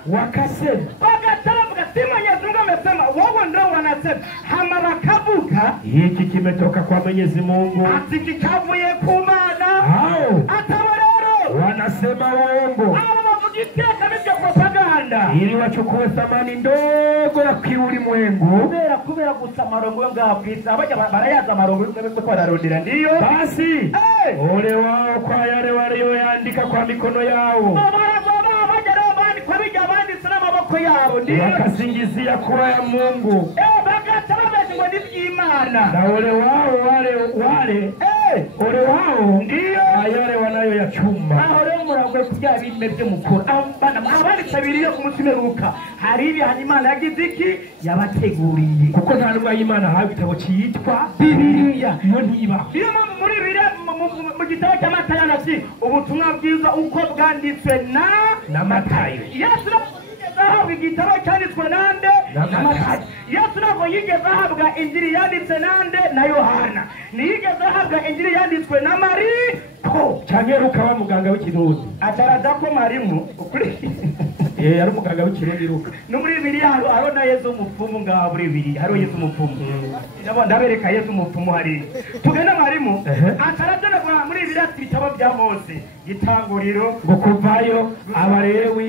wakasema Mwenyezi Mungu amesema, wao ndio wanasema. Hama wakavuga, hiki kimetoka kwa Mwenyezi Mungu, ati kikavuye kumana. hao Atawarero wanasema uongo, hao wavugiteka n'ibyo propaganda, ili wachukue thamani ndogo ya kiulimwengu. kubera gusa amarongo ngabwisa abajya barayaza amarongo y'ubwo bararondera ndiyo. Basi ole wao kwa yale walioandika kwa mikono yao, wakasingizia kuwa ya Mungu, na ole wao wale ole wao ndiyo yale wanayoyachuma. yabateguriye kuko nta nubwo y'Imana hawe igitabo cyitwa Bibiliya yo ntiba. iyo muri Bibiliya mu gitabo cy'Amatayo ati ubutumwa bwiza uko bwanditswe na Matayo. Yesu ahabwa igitabo cyanditswe nande na Matayo. Yesu ntabwo yigeze ahabwa injiri yanditse nande na Yohana, ntiyigeze ahabwa injiri yanditswe na Mariko cyangwa Luka wa muganga w'ikirundi. ataraza ko Marimo ukuri ari umuganga w'ikirundi Luka. no muri Bibiliya haro na Yesu umupfumu ngaho muri Bibiliya haro Yesu umupfumu. Ndabereka Yesu umupfumu hari tugenda Marimo ataraza muri Bibiliya ibitabo bya Mose, Gitanguriro, ngo kuvayo, Abalewi,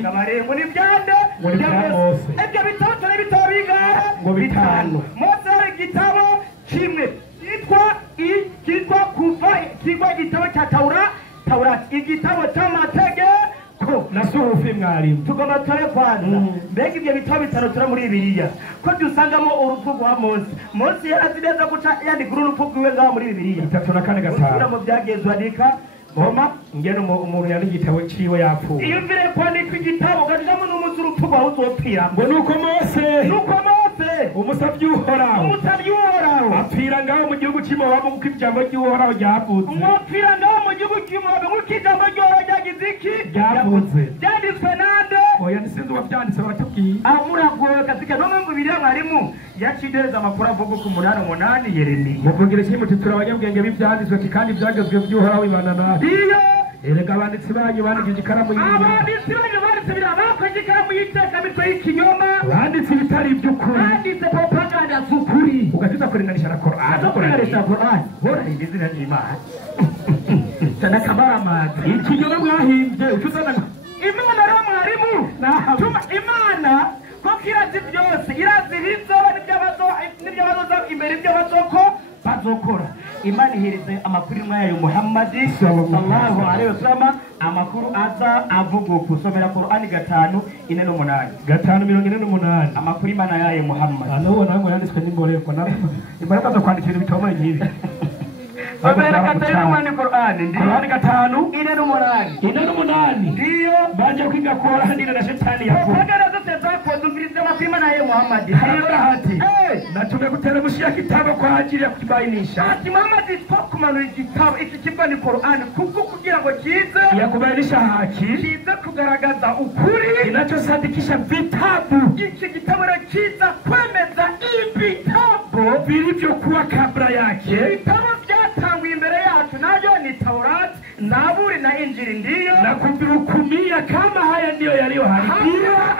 ni byande Mose. Ibyo bitabo turi bitabo bingahe? ngo bitanu. Mose ari igitabo kimwe kitwa kuva, kigwa igitabo cya Taurati, igitabo cy'amategeko na Suhufi mwarimu. tugomba tore kwanza mbega ibyo bitabo bitanu turi muri Bibiliya ko dusangamo urupfu rwa Mose yarazi neza guca yandika urupfu rwiwe ngaho muri Bibiliya 3:4-5. mu byagezwe andika Moma ngene umuntu yari igitabo ciwe yapfuye. iyo mbere kwandika igitabo gashamo n'umunsi urupfu rwawe uzopfira ngo nuko Mose umusavyi uhoraho apfira ngaho mu gihugu cy'Imowabu kuko ijambo ry'Uhoraho ryavutse. umupfira ngaho mu gihugu cy'Imowabu kuko ijambo ry'Uhoraho ryagize iki? ryavutse. byanditswe nande? oya nisinzi wabyanditse baratubwiye. amuragoye kasika no mu Bibiliya mwarimu yacidereza amakuru avuga ku 8:8 Yeremiya. muvugira iki muti turabanyabwenge b'ibyanditswe kandi byagezwe by'Uhoraho ibana nawe. iyo erega abanditsi banyu bandikije ikaramu y'ibitabo. abanditsi banyu banditse bakoze ikaramu y'iteka mitwe y'ikinyoma, banditse ibitari iby'ukuri, banditse propaganda z'ukuri, ugatuza kuringanisha na Qur'an. bora izina ry'Imana tana kabaramazi ikinyoma mwahimbye utuzana Imana rero mwarimu tuma Imana ko kirazi byose irazi bizo n'ibyo bazo imbere ibyo bazokora. Imana ihirize amakuru yayo Muhammad sallallahu alaihi wasallam, amakuru aza avuga kusomera Qur'ani 5:48 5:48 amakuru Imana yayo Muhammad ano nango yanditswe n'imboreko na Imana zo kwandikira ibitabo nk'ibi. Babera katayimani Qur'ani ndi Qur'ani 5:48 ndiyo baje kwiga Qur'ani na shetani yapo propaganda zote zako zumvirize amakuru Imana yayo Muhammad hati na tumekuteremshia kitabu kwa ajili ya kukibainisha. Ati Muhammad twakumanura igitabo iki kigo ni Qur'ani kugira ngo kize ya kubainisha haki, kize kugaragaza ukuri kinachosadikisha vitabu. Iki gitabo kiza kwemeza ibitabo vilivyokuwa kabla yake. Ibitabo byatangwa imbere yacu nayo ni Taurati, Zaburi na Injili ndiyo, na kuvihukumia kama haya ndiyo yaliyoharibiwa.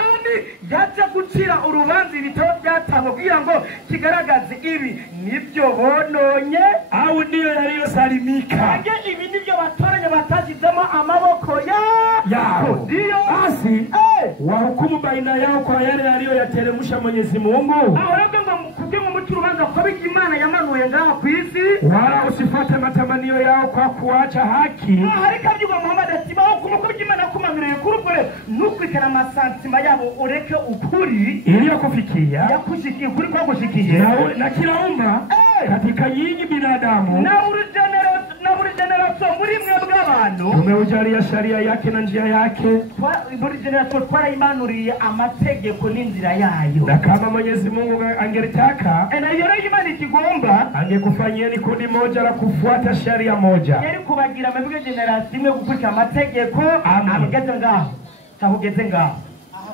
yaje gucira urubanza ibitabo byatangwa kugira ngo kigaragaze ibi nibyo bononye au ndiyo yaliyosalimika. Kage ibi nibyo batoranye batashizemo amaboko yao. Ndiyo basi wahukumu baina yao kwa yale yaliyoyateremsha Mwenyezi Mungu. Ahorega ngo kugira umuti urubanza kwa biki Imana yamanuye ngaho ku isi, wala usifuate matamanio yao kwa kuacha haki. Ariko byugo Muhammad ati baho kumuko Imana kumanuriye kuri ubwo nukwikana amasantima yabo ureke ukuri iliyokufikia yakushikiye kuri kwa gushikiye na kila umma katika nyinyi binadamu na buri generation muri mwe bw'abantu tumeujalia sharia yake na njia yake. Buri generation twarayimanuriye amategeko n'inzira yayo, na kama Mwenyezi Mungu angelitaka na yero Imana ikigomba angekufanyieni kundi moja la kufuata sharia moja, yari kubagira mwebwe generation imwe gukurikira amategeko amugeze ngaho tahugeze ngaho.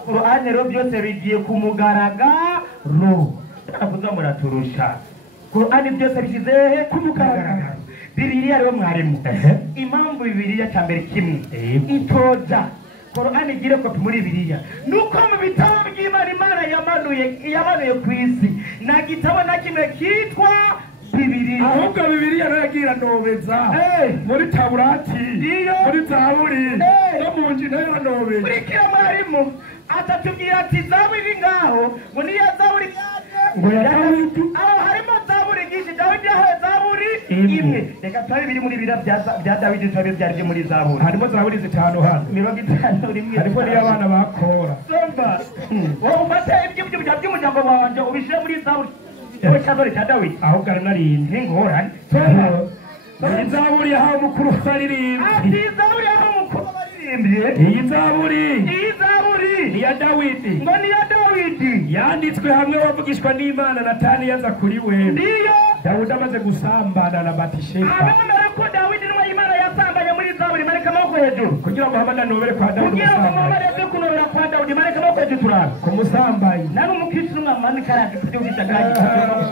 Qur'ani rero byose bigiye kumugaragaro, avuga muraturusha Qur'ani byose bishizehe kumugaragaro. Bibiliya rero mwarimu impamvu Bibiliya cyambere kimwe itoza Korani igire kopi muri Bibiliya nuko mu bitabo by'Imana yamanuye ku isi nta gitabo na kimwe kitwa Bibiliya ahubwo Bibiliya nayagira nobeza muri Taburati muri Zaburi no mu Njira yaranobeza urikira mwarimu atatubwira ati Zaburi ngaho ngo niyo Zaburi ngo Dawidi aho harimo Zaburi nyinshi Dawidi yahawe Zaburi imwe reka twabe biri muri bira bya Dawidi twabe byarije muri Zaburi harimo Zaburi 5 hano 50 rimwe harimo niyo abana bakora somba wowe ufate ibyo by'umuryango wanje ubishire muri Zaburi Ewe Zaburi cha Dawidi ahubwo aranarindi ngorane iyi Zaburi yahawe umukuru w'abaririmbyi ati Zaburi yahawe umukuru w'abaririmbyi iyi Zaburi ni ya Dawidi ngo ni ya Dawidi yanditswe hamwe wavugishwa n'Imana Natani yaza kuri we ndiyo Dawudi amaze gusambana na Batisheba abamara ko Dawidi n'uwa Imana yasambanye muri Zaburi mareka amaboko hejuru kugira ngo Muhammad anobere kwa Dawudi kugira ngo Muhammad aze kunobera kwa Dawudi mareka amaboko hejuru turaza kumusambanyi nari umukristo n'umwamani karanje kujya ubitagaje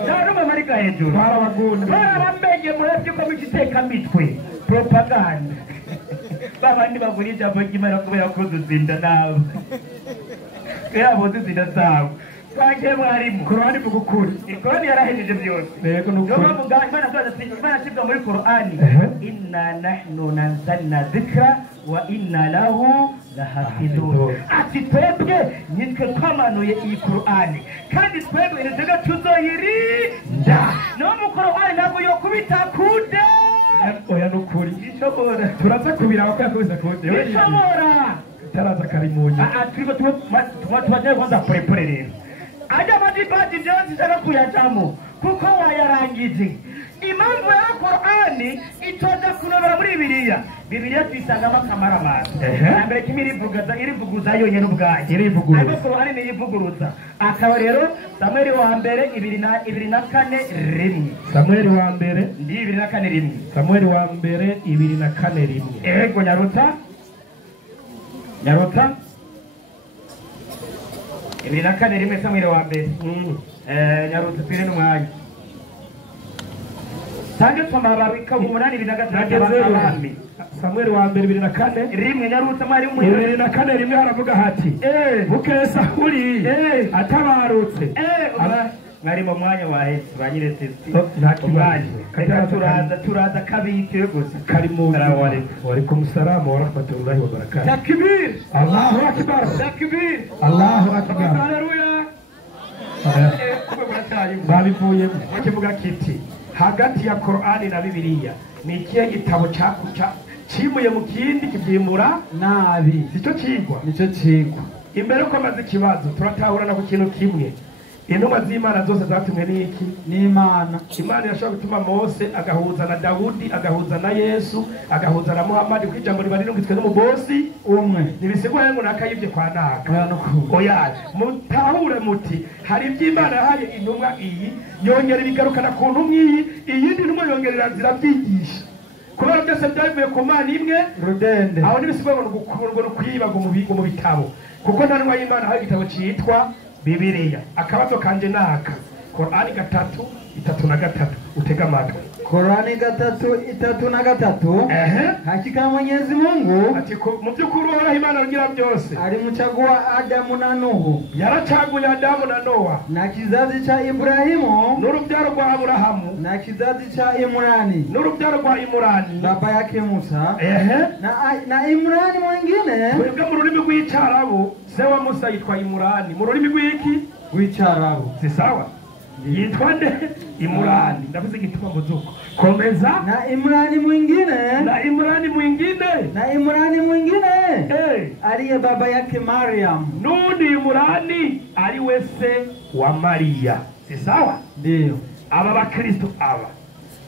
nari umamarika hejuru twarabagundi barabamenye murebye ko bigiteka mitwe propaganda babandi bagura ijambo ry'Imana kubera ko duzinda nawe yabo duzinda zabo twagiye mwarimu Korani vuga ukuri Korani yarahejeje byose yego nukuri Imana kivuga muri Korani inna nahnu nazzalna dhikra wa inna lahu lahafidun ati twebwe nitwe twamanuye iyi Korani kandi twebwe nitwe tuzoyirinda no mu Korani ntabwo yo kubita kude oya nukuri ishobora turaza kubira ko yakubise kude ishobora taraza karimunye turiko tubaje kwanza porepore rero ajya madibadi byose cyangwa kuyajamo kuko wayarangije impamvu ya Korani itoza kunobera muri Bibiliya twisangamo akamaramaza mbere kimwe irivuguruza yonyine ubwayo ariko Korani ni ivuguruza akaba rero Samueli wa mbere 2:4 rimwe Samueli wa mbere ndi 2:4 rimwe Samueli wa mbere 2:4 rimwe ego nyarutsa 2:4 rimwe Samueli wa mbere nyarutsa twire n'umwanya Sange twamababika mu 8:2 Samueli wa mbere 2:4 rimwe nyarutsa mwari mu 2:4 rimwe haravuga hati bukeye Sawuli atabarutse mwari mu mwanya wahe banyire testi nta kibazo turaza kabike gusa karimu wa alaikum salam wa rahmatullahi wa barakatuh takbir Allahu akbar takbir Allahu akbar haleluya babivuye kivuga kiti hagati ya Korani na Bibiliya ni ikihe gitabo cimuye mu kindi kibyimura nabi nicyo cigwa imbere ko amaze ikibazo turatahurana ku kintu kimwe intumwa z'Imana zose zatumwe n'iki n'Imana yashobora gutuma Mose agahuza na Dawudi agahuza na Yesu agahuza na Muhammad kwijambo riba rirungitswe n'umubosi umwe nibisigwa ngo nakayivye kwa naka oya mutahure muti hari iby'Imana yahaye intumwa iyi yongera ibigarukana ku ntumwa iyindi ntumwa yongerera zirabyigisha kubera byose byavuye ku Mana imwe rudende aho nibisigwa ngo kwibaga mu bitabo kuko nta ntumwa y'Imana hari igitabo citwa Bibiliya akabazo kanje naka Korani 3:3 utega amatwi Korani 3:3 hakika Mwenyezi Mungu ati mu by'ukuri uhoraho Imana rugira byose alimchagua Adamu na Nuhu yarachaguye Adamu na Noa na kizazi cha Ibrahimu n'urubyaro rwa Aburahamu na kizazi cha Imrani n'urubyaro rwa Imurani baba yake Musa na Imrani mwingine twebwe mu rurimi rw'Icyarabu se wa Musa yitwa Imurani mu rurimi rw'iki rw'Icyarabu si sawa yitwa nde Imurani ndavuze igituma muzuko komeza na Imrani mwingine aliye baba yake Mariam nundi Imurani ali wese wa Maria si sawa ndio aba bakristo aba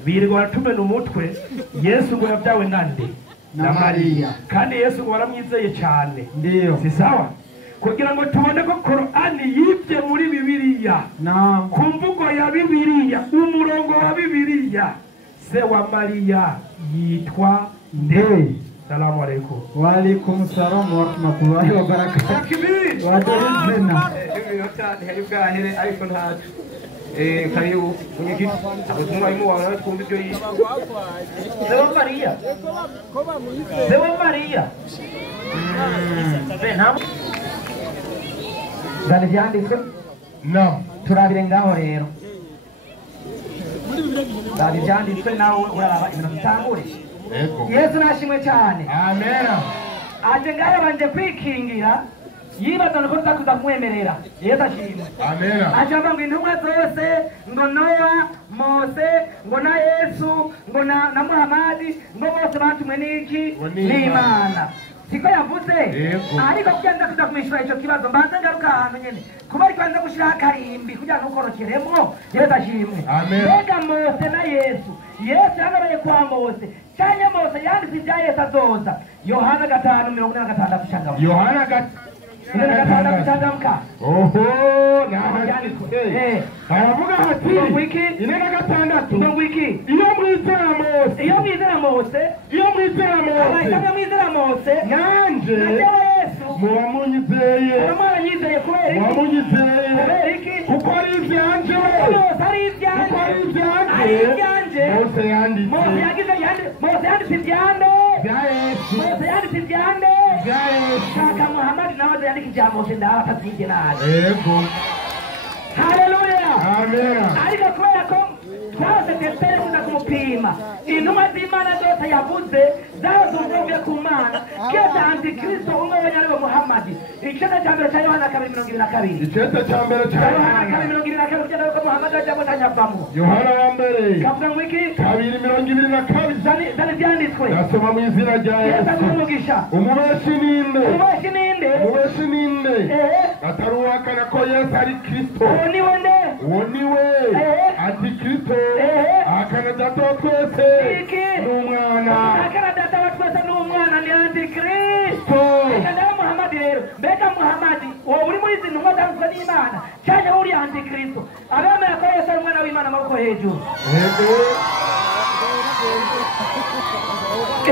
birirwa batumena umutwe Yesu ngo yabyawe nande na Maria kandi Yesu ngo waramwizeye cyane ndio si sawa kugira ngo tubone ko Korani yibye muri Bibiliya ku mvugo ya Bibiliya umurongo wa Bibiliya se wa Maria yitwa nde salamu alaykum wa alaykum salam wa rahmatullahi wa barakatuh takbir wa dalilna ibyo cyane hari bwahere ariko ntacu karibu mwenyekiti mwalimu wawe nawe twumva ibyo yishe Sewa Maria. Sewa Maria. Zane vyanditswe no turabire ngaho rero. Zane vyanditswe nawe uraraba ibintu bitangure. Yesu nashimwe cyane. amen Aje ngaho banje kwikingira yibaza ko tuzakuza kumwemerera. Yesu ashimwe. amen Ajamba ngo intumwa zose ngo Noa, Mose, ngo na Yesu, ngo na Muhamadi, ngo bose batumwe n'iki n'Imana. Siko yavuze ariko kugenda kuza kumishura ico kibazo mbanza ngaruka ahantu nyene kuba ariko anza gushira akarimbi kugira ngo ukorokeremo Yesu ashimwe. Mbega Mose na Yesu yarabaye kwa Mose cyane Mose yanditse ibya Yesu azoza Yohana 5:46 cyangwa Yohana oho aravuga hati inena gatandatu iyo mwizera Mose nanje muba munyizeye kubera iki kuko ari ivyanje Mose yanditse ivyande shaka Muhamadi nawe yandika ibya Mose ndaho atazige nabi haleluya amen ariko kubera ko twase testere kuza kumupima intumwa z'Imana zose yavuze zazumvuye ku Mana kiyo cya Antikristo umwe w'anyarwe Muhamadi icyeta cya mbere cya Yohana 2:22 icyeta cya mbere cya Yohana 2:22 kugira ngo Muhamadi ajye mutanyavamo Yohana wa mbere kavuga ngo iki 2:22 zane byanditswe nasoma mu izina rya Yesu umubeshi ninde ataruhakana ko Yesu ari Kristo uwo niwe Antikristo ahakana data wa twese n'umwana ni Antikristo kandi Muhamadi rero mbega Muhamadi uwo uri muri izi ntumwa zanditswe n'Imana cyane uri Antikristo abemera ko Yesu ari umwana w'Imana amaboko hejuru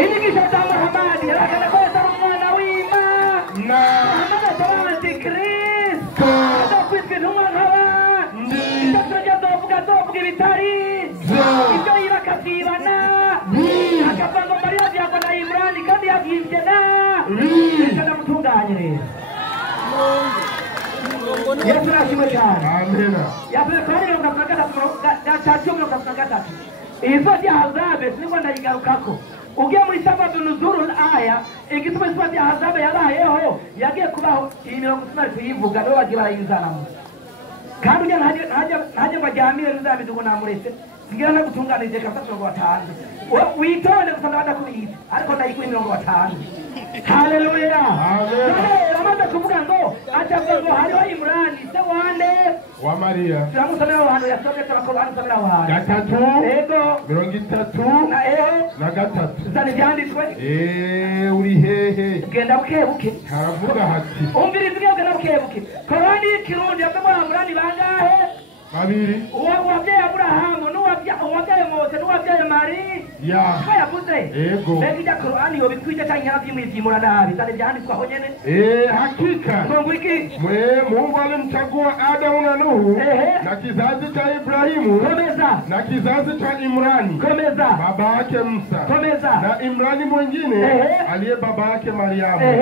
inyigisho za Muhamadi yarahakana ko Yesu ari umwana w'Imana Muhamadi atari Antikristo adakwitwa intumwa nk'abandi icyo turajya azovuga ibitari ibyo yiba akabyibana akavuga ngo Mariya byagwa na Imurani kandi yabyibye reka ndamutunganye rero Yesu nashimwe cyane yavuze ko hari 33 izo byahazabe siniko ndayigarukako ugiye muri sababu nuzuru aya igituma izo byahazabe yabayeho yagiye kubaho iyi 30 kuyivuga no bagira barayinzanamo kandi ujya ntajya bajyamire nuzamidugo namurese ngira no gutunganije kafata 5 witonde gusanga badakubiza ariko ndayikuye 5 haleluya amaze kuvuga ngo atavuga ngo hariho Imurani se wande wa Maria turamusomera abantu yasomye turakorana nsomera abantu gatatu ego 33 na gatatu zani byanditswe uri hehe genda bukebuke haravuga hati umviriza genda bukebuke Korani kirundi yavuga Imurani bangahe babiri uwabyaye Aburahamu n'uwabyaye Mose n'uwabyaye Mariya yavuze ego mbega ijya Korani yo bikwije cyangwa byimwizimura nabi zani byanditswe aho nyene hakika ngo iki Mungu alimchagua Adamu na Nuhu na kizazi cha Ibrahimu na kizazi cha Imrani baba yake Musa na Imrani mwingine aliye baba yake Mariamu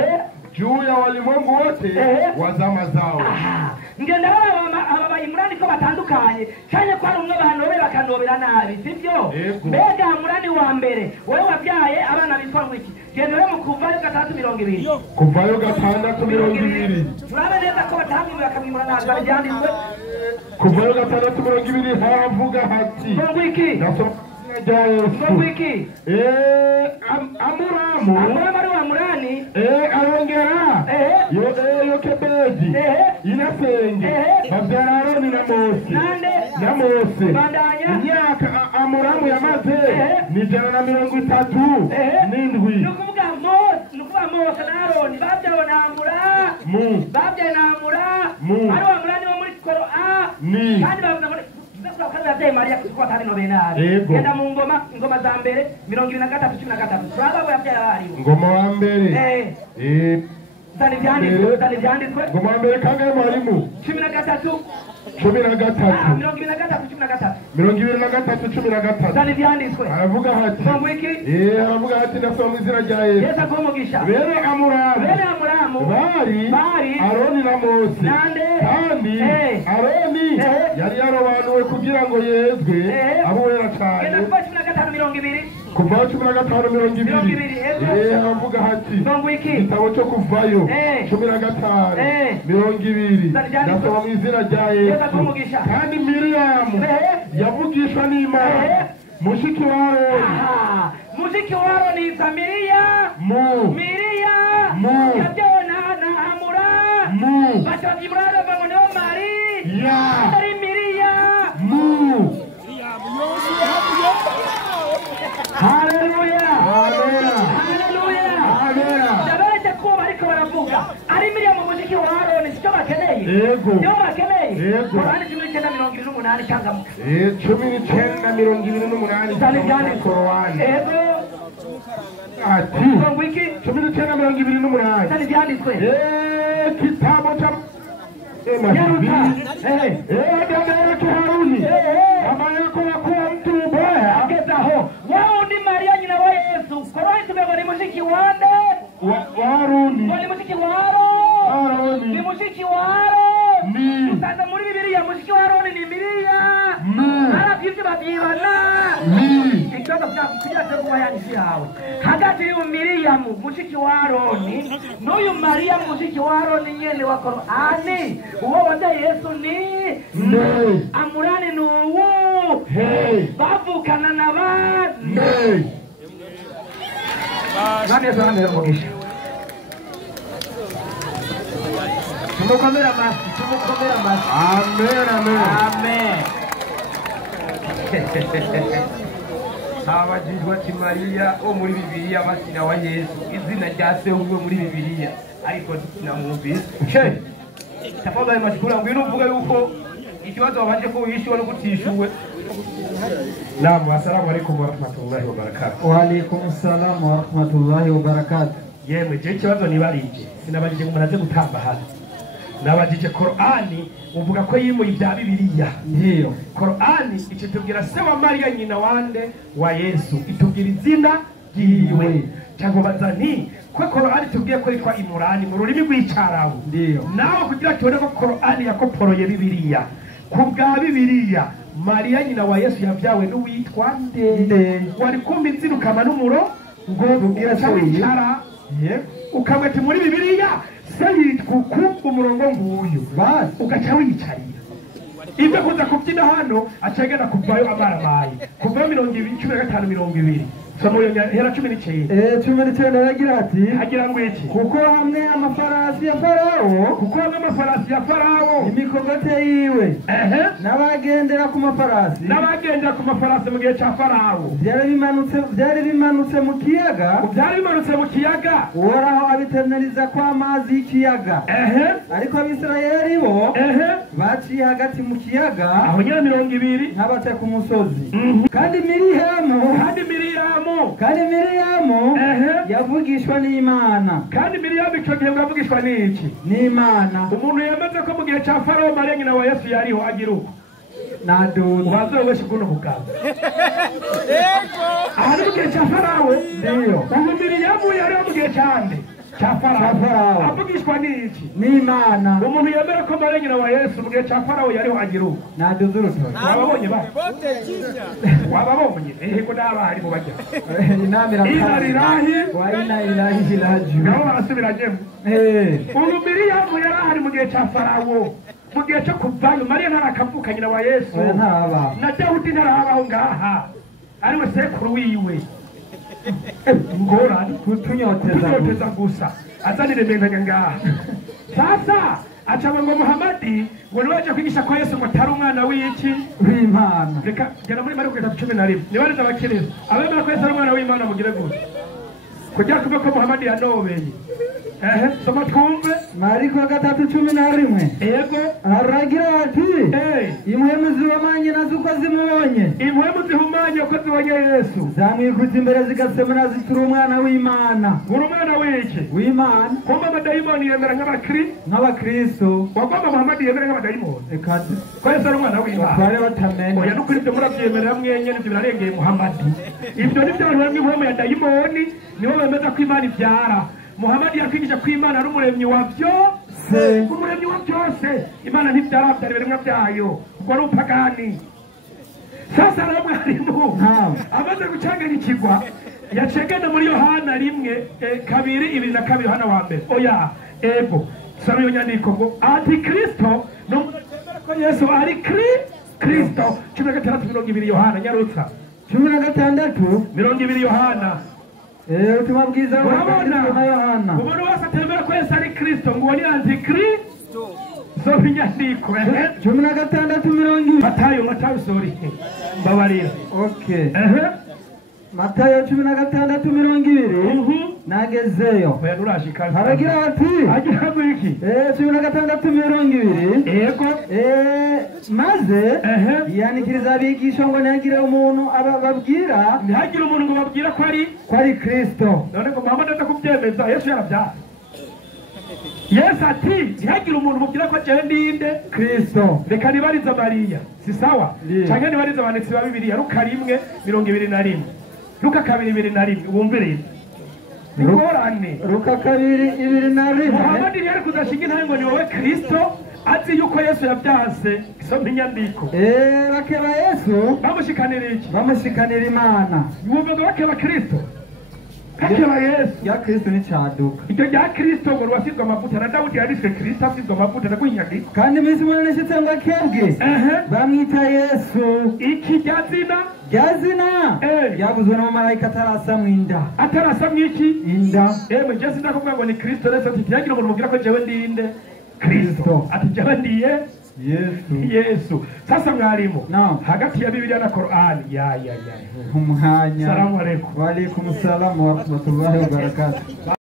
juu ya walimwengu wote wa zama zao ngenda aba Imurani ko batandukanye cyane ko ari umwe banobera bakanobera nabi sivyo mbega Imurani wa mbere wewe wabyaye abana bitwa ngwiki genda mu kuvayo 6:20 kuvayo 6:20 turabe neza ko batamwe bakamimura nabi byanditswe kuvayo 6:20 haravuga hati ngwiki ngwiki Amuramu ari wa Murani arongera Yokebedi inasenge babyara Aroni na Mose imyaka Amuramu yamaze ni 137 nukuvuga Mose na Aroni babyawe na Amuramu babyaye na Amuramu ari wa Murani wo muri Koroa kandi bavuga muri Bakazabye Maria kuko atari no benari genda mu ngoma za mbere 23:13 turaba bo yabyaye ari ngoma wa mbere zani byanditswe ngoma wa mbere kangahe mwarimu 13 13 23 13. Sani vyanditswe. Aravuga hati. Songo iki? Aravuga hati ndasoma mu izina rya Yesu. Yesu akomugisha. Bene Amuramu. Bari Aroni na Mose. Nande. Kandi Aroni yari yarobanuwe kugira ngo yezwe abo wera cyane. Genda kuva 15:20. Kuva 15:20. Aravuga hati. Songo iki? Igitabo cyo kuvayo 15:20. Ndasoma mu izina rya Yesu. Kandi Miriyamu yavugishwa n'Imana. Mushiki wa Aroni. Mushiki wa Aroni ni Miriya. Miriya. Yabyawe na Amuramu. Bachajimurada bangoneo Mari. Ari Miriya. Haleluya. Ndabaretse ko bariko baravuga. Ari Miriya mu mushiki wa Aroni sicyo bakeneye. Yego. Cyo bakeneye. Korani 19:28 cyangwa 19:28. Sani byanditswe. Korani. Ego. Ati. Songo iki? 19:28. Sani byanditswe. Kitabu cha Yaruka. Haruni. Kama yako yakuwa mtu mbaya. Agezaho. Wao ni Maria nyina wa Yesu. Korani tumego ni mushiki wande. Wa Haruni. Ni mushiki wa Aroni. Ni mushiki wa Aroni. Sasa muri Bibiliya mushiki wa Aroni ni Miriya. Aravyivye bavyibana. Ikibazo kugira cyo kuba yanisi yawe. Hagati y'uyu Miriyamu mushiki wa Aroni n'uyu Maria mushiki wa Aroni nyene wa Korani. Uwo wabyaye Yesu ni Amurani n'uwo. Bavukana na bane. Nani yazana mugisha. Tumukomera masi. Amen. Abajijwe ati Mariya wo muri Bibiliya masina wa Yesu izina rya se umwe muri Bibiliya ariko sinamwumvise. Tafadhali mashukuru ngwino uvuga yuko ikibazo wabaje ko yishyuwe no kutishyuwe. Naam, assalamu alaykum wa rahmatullahi wa barakatuh. Wa alaykum assalam wa rahmatullahi wa barakatuh. Yemwe je ikibazo nibarije sinabajije ngo munaze gutamba hano. Nabajije Korani uvuga ko yimuye ibya Bibiliya. Ndiyo. Korani itubwira se wa Maria nyina wande wa Yesu. Itubwira izina ryiwe. Cyangwa bazani ko Korani tubwiye ko yitwa Imurani mu rurimi rw'Icyarabu. Ndiyo. Naho kugira tubone ko Korani yakoporoye Bibiliya. Ku bwa Bibiliya Maria nyina wa Yesu yabyawe n'uwitwa nde. Wari kumva izina ukama n'umuro ngo ubwira cyo Icyara. Ukamwete muri Bibiliya se yitwa ukumva umurongo nguyu. Basi ugaca wicarira. Ibyo kuza kubyina hano acagenda kuvayo amaramaye. Kuva 15:20. Somo hera 19. 19 yagira ati hagira ngo iki? Kuko hamwe amafarasi ya Farao, imikogote yiwe. N'abagendera ku mafarasi. Mu gihe cya Farao. Byari bimanutse mu kiyaga. Uhoraho abiterneriza kwa amazi y'ikiyaga. Ariko Abisirayeli bo baciye hagati mu kiyaga. Aho nyine 20 n'abaca ku musozi. Kandi Miriyamu yavugishwa n'Imana. Kandi Miriyamu icyo gihe yavugishwa n'iki? N'Imana. Umuntu yemeze ko mu gihe cya Farao Maria nyina wa Yesu yariho agira uko. Nadudu. Wazoe wese kuno bugabo. Ari mu gihe cya Farao. Ndiyo. Ubu Miriyamu yariho mu gihe cyande. Cya Farao. Avugishwa n'iki? N'Imana. Umuntu yemera ko Maria nyina wa Yesu mu gihe cya Farao yariho agira uko. Nadudu ruto. Wababonye ba? Wababonye? Ko n'abari mu bajya. Inamira Ilahi wa ina ilahi ilaju. Naho asubiranye. Ubu Miriyamu yarahari mu gihe cya Farao. Mu gihe cyo kuvayo Maria ntarakavuka nyina wa Yesu. Ntaraba. Na Dawudi ntarabaho ngaha. Ariwe sekuru wiwe. Ngorani kutunyoteza gusa. Azanire mbenganya ngaha. Sasa acaba ngo Muhamadi ngo niwaje kwigisha kwa Yesu ngo atari umwana w'iki w'Imana. Reka gera muri Mariko 3:11. Nibariza abakiriza abemera ko Yesu ari umwana w'Imana mugire gute? kugira tuve ko Muhamadi yanobeye. Soma twumve. Mariko 3:11. Yego. Aragira ati impwemu zihumanye nazo uko zimubonye. Impwemu zihumanye uko zibonye Yesu. Zamwikutse imbere zigasemura zitura umwana w'Imana. Uri umwana w'iki? W'Imana. Kumba amadayimoni yemera nk'abakristo. Wagomba Muhamadi yemera nk'abadayimoni. Ekaze. Ko Yesu ari umwana w'Imana. Bari batamenya. Oya nukuri byo murabyemerera mwenye n'ibyo birarengeye Muhamadi. Ibyo ni byo abantu bamwe impwemu ya dayimoni nibo bemeza ko Imana ibyara. Muhamadi yakwigisha ko Imana ari umuremyi wa byose. Umuremyi wa byose. Imana ntibyara ibiremwa byayo. Ubwo ari upagani. Sasa rero mwarimu amaze gucanganyikirwa yacengana muri Yohana 1:2 Yohana wa mbere. Oya ego saba iyo nyandiko ngo antikristo no ko Yesu ari Kristo 16:20 Yohana nyarutsa 16:20 Yohana. Ubutumwa bwiza bwa Yohana. Umuntu wese atemera ko Yesu ari Kristo ngo ni antikristo. So binyandiko 16:20 Matayo sorry. Babarira. Okay. Matayo 16:20 nagezeyo. Oya nurashika. Haragira bati agira iki? 16:20 Yego. Maze yanikiriza abigisha ngo ntihagire umuntu ababwira ntihagire umuntu ngo babwira ko ari Kristo. None ko Muhammad atakubyemeza Yesu yarabyaha. Yesu ati ntihagire umuntu mubwira ko jewe ndinde Kristo. Reka nibariza Mariya si sawa canke nibariza abanditsi ba Bibiliya Luka 1:21 Luka 2:21 bumvire Ngorane Luka 2:21 Muhammad yari kudashinga intare ngo ni wowe Kristo azi yuko Yesu yabyase isomye inyandiko bakeba Yesu bamushikanira iki bamushikanira Imana yumvaga bakeba Kristo kakeba Yesu ya Kristo ni cyaduka icyo rya Kristo ngo wasizwe amavuta na Dawudi yariswe Kristo asizwe amavuta na inyandiko kandi iminsi munini ishitse ngo akebwe bamwita Yesu iki ryazina yavuzwe n'umumarayika atarasa mwinda atarasa mwiki inda je sindakuvuga ngo ni Kristo rese tiyagira umuntu mubwira ko jewe ndinde Kristo ati jewe ndiye Yesu. Sasa mwalimu hagati ya Biblia na Qur'an ya umhanya salamu alaykum wa alaykum salaam wa rahmatullahi wa barakatuh.